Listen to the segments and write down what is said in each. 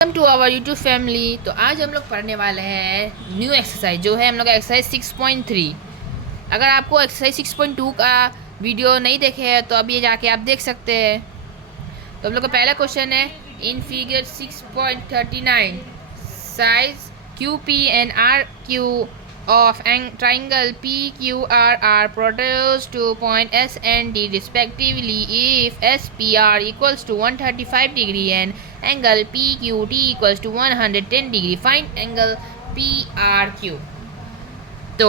Welcome to our YouTube family. तो आज हम लोग पढ़ने वाले हैं न्यू एक्सरसाइज, जो है हम लोग एक्सरसाइज 6.3। अगर आपको एक्सरसाइज 6.2 का वीडियो नहीं देखे हैं तो अब ये जाके आप देख सकते हैं। तो हम लोग का पहला क्वेश्चन है, इन फिगर 6.39 साइज Q P and R Q of triangle PQR are produced to point S and D respectively if SPR equals to 135 degree and angle PQT equals to 110 degree. Find angle PRQ. तो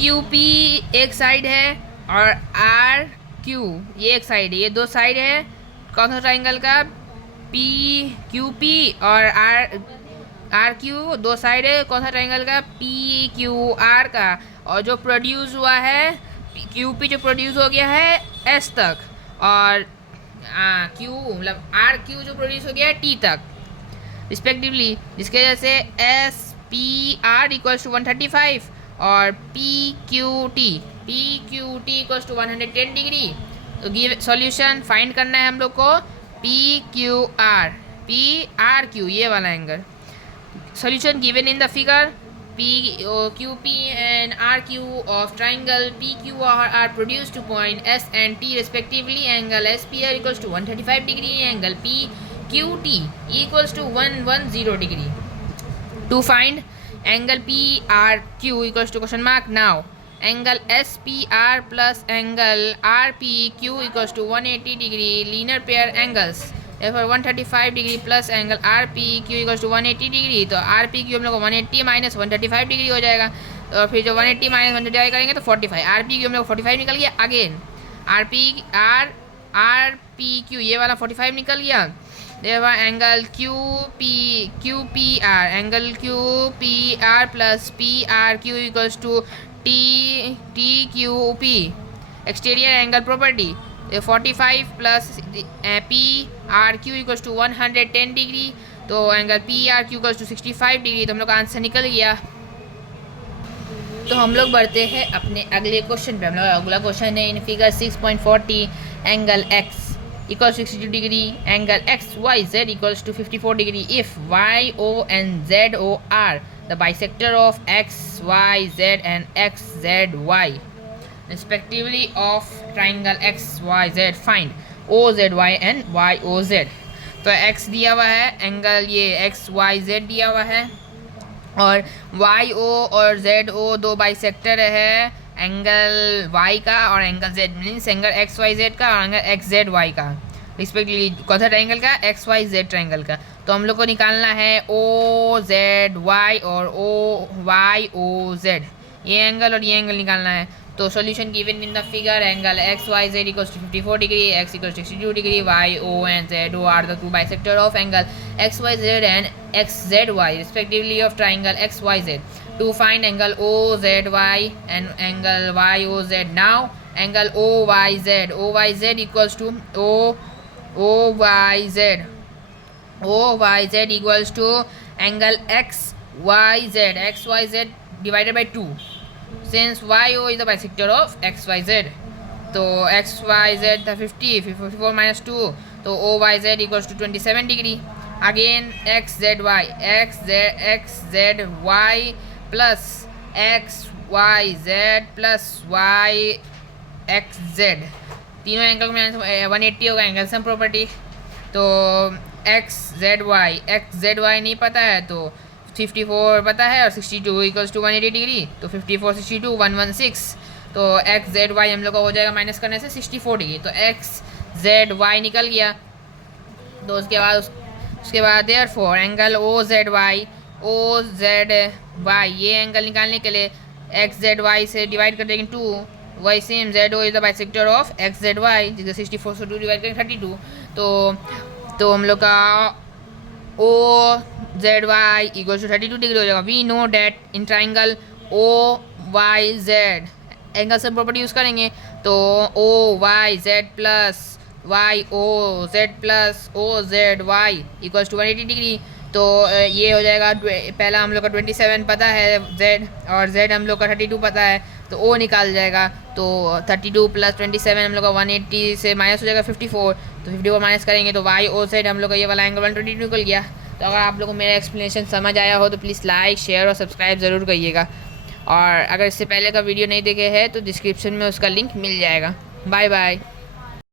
QP एक side है और RQ ये एक side है, ये दो side है कौन सा ट्राइंगल का, PQP और RQ दो साइड है कौन सा ट्राइंगल का, PQR का। और जो प्रोड्यूस हुआ है QP जो प्रोड्यूस हो गया है S तक, और Q मतलब RQ जो प्रोड्यूस हो गया है T तक रिस्पेक्टिवली, जिसके वजह से SPR इक्वल्स टू 135 और PQT इक्वल्स टू 110 डिग्री। तो गिव सॉल्यूशन फाइंड करना है हम लोग को, PRQ ये वाला angle. Solution given in the figure, QP and RQ of triangle PQR are produced to point S and T respectively. Angle SPR equals to 135 degree. Angle PQT equals to 110 degree. To find angle PRQ equals to question mark. Now angle SPR plus angle RPQ equals to 180 degree linear pair angles. Therefore 135 degree plus angle R P Q equals to 180 degree. तो R P Q हम लोग को 180 minus 135 degree हो जाएगा। तो फिर जो 180 minus 135 करेंगे तो 45। आर पी क्यू हम लोग 45 निकल गया। अगेन आर पी क्यू ये वाला 45 निकल गया। देखो angle Q P R plus P R Q equals to T Q P. Exterior angle property 45 plus P R Q equals to 110 degree. तो angle P R Q equals to 65 degree. तो हम लोग answer निकल गया। तो हम लोग बढ़ते हैं अपने अगले क्वेश्चन पे। हम लोग अगला क्वेश्चन है, in figure 6.40 angle X equals 62 degree, angle X Y Z equals to 54 degree if Y O and Z O are the bisector of X Y Z and X Z Y respectively of triangle XYZ. Find OZY and YOZ. तो X दिया हुआ है, angle ये XYZ दिया हुआ है, और YO और ZO दो बाइसेक्टर है, एंगल Y का और angle Z means angle XYZ का और एंगल XZY का रिस्पेक्टिवली। कौन सा ट्राइंगल का, XYZ ट्राइंगल का। तो हम लोग को निकालना है OZY और YOZ, ये एंगल और ये एंगल निकालना है। तो solution given in the figure, angle XYZ equals to 54 degree, X equals 62 degree, YO and ZO are the two bisector of angle XYZ and XZY respectively of triangle XYZ. To find angle OZY and angle YOZ. Now angle OYZ equals to OYZ equals to angle XYZ divided by 2. Since YO is the bisector of XYZ, तो XYZ था 50, 54 minus 2, तो OYZ equals to 27 degree. Again XZY plus XYZ plus YXZ, तीनों angle में 180 होगा angle sum property. तो XZY नहीं पता है तो 54 पता है और 62 इक्वल्स टू 180 डिग्री। तो 54 62 116। तो XZY हम लोग का हो जाएगा माइनस करने से 64 डिग्री। तो XZY निकल गया। तो उसके बाद देयरफॉर एंगल OZY ये एंगल निकालने के लिए XZY से डिवाइड कर देंगे 2। वही same ZO is the bisector of XZY, जिसका 64 से 2 डिवाइड करेंगे 32। तो हम लोग का OZY equals to 32 डिग्री हो जाएगा। We know that in triangle OYZ angle sum property use करेंगे। तो OYZ plus YOZ plus OZY equals to 180 degree. तो ये हो जाएगा, पहला हम लोग का 27 पता है z, और z हम लोग का 32 पता है, तो o निकाल जाएगा। तो 32 + 27 हम लोग का 180 से माइनस हो जाएगा 54, तो 54 माइनस करेंगे तो y o z हम लोग का ये वाला एंगल 122 निकल गया। तो अगर आप लोगों को मेरा एक्सप्लेनेशन समझ आया हो तो प्लीज़ लाइक, शेयर और सब्सक्राइब ज़रूर करिएगा। और अगर इससे पहले का वीडियो नहीं देखे हैं तो डिस्क्रिप्शन में उसका लिंक मिल जाएगा। Bye bye.